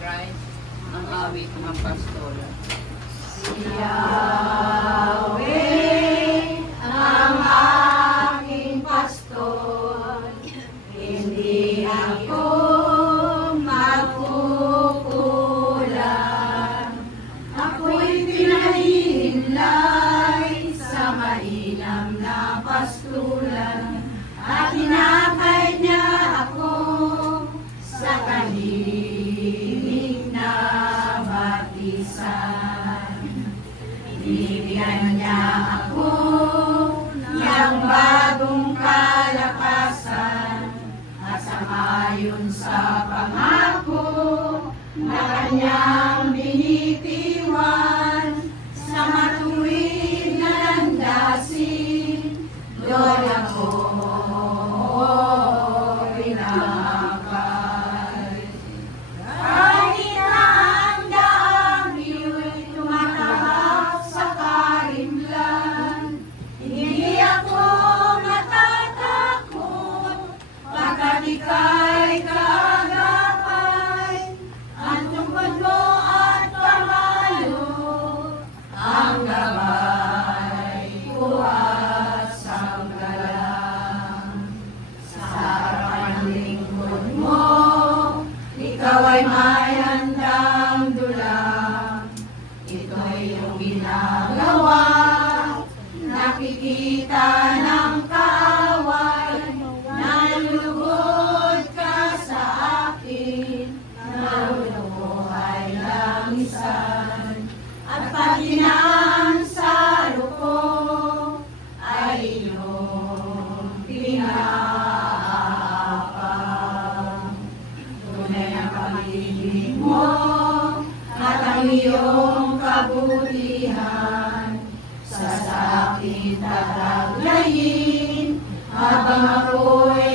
Christ, ang awit ng pastola. Yahweh, ang aking pastor, hindi ako magkukulang. Ako'y pinahihimlay sa mainam na pastulan, at hinakay niya ako sa tahimik na batisan. Binibigyan niya ako ng bagong kalakasan, at sangayon sa pangako na kanyang binitiwan, sa matuwid na landasin, doon ako pinakay. Kahit na ang daang iyo'y tumatahak sa karimlan, hindi ako matatakot, pagkat ika'y kaagapay. Ang tungkod mo at pamalo, ang gabay ko at sanggalang. Sa harapan ng lingkod mo, ikaw ay may handang dulang. Ito'y iyong ginagawa, nakikita ng kaaway, nalulugod ka sa akin, naluluhay lang isan. At pati na ang salo ko ay iyong pinaapang. Tunay ang pag-ibig mo at ang iyong kabutihan, sa sakit at aglayin, habang ako'y